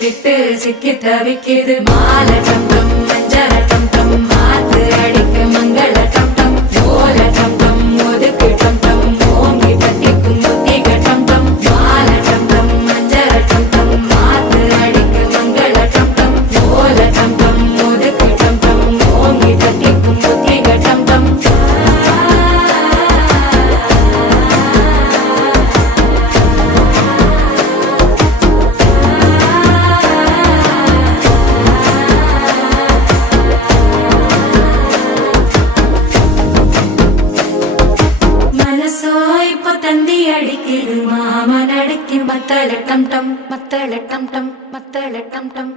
மாட்டிக்கிட்டு சிக்கி தவிக்குது மாலை டம் டம் மஞ்சள டம் டம் மாத்து அடிக்கு மங்கள டம் டம் ஓல டம் டம் ஒதுக்கு டம் டம் ஓங்கி தட்டிக்கும் புத்திக டம் டம் மாலை டம் டம் மஞ்சள டம் டம் மாத்து அடிக்கு மங்கள டம் டம் ஓல டம் டம் ஒதுக்கு டம் டம் ஓங்கி தட்டிக்கும் புத்திக டம் டம் தந்தி அடிக்குது மாமன் அடிக்கு மத்தள டம் டம் மத்தள டம் டம் மத்தள டம் டம்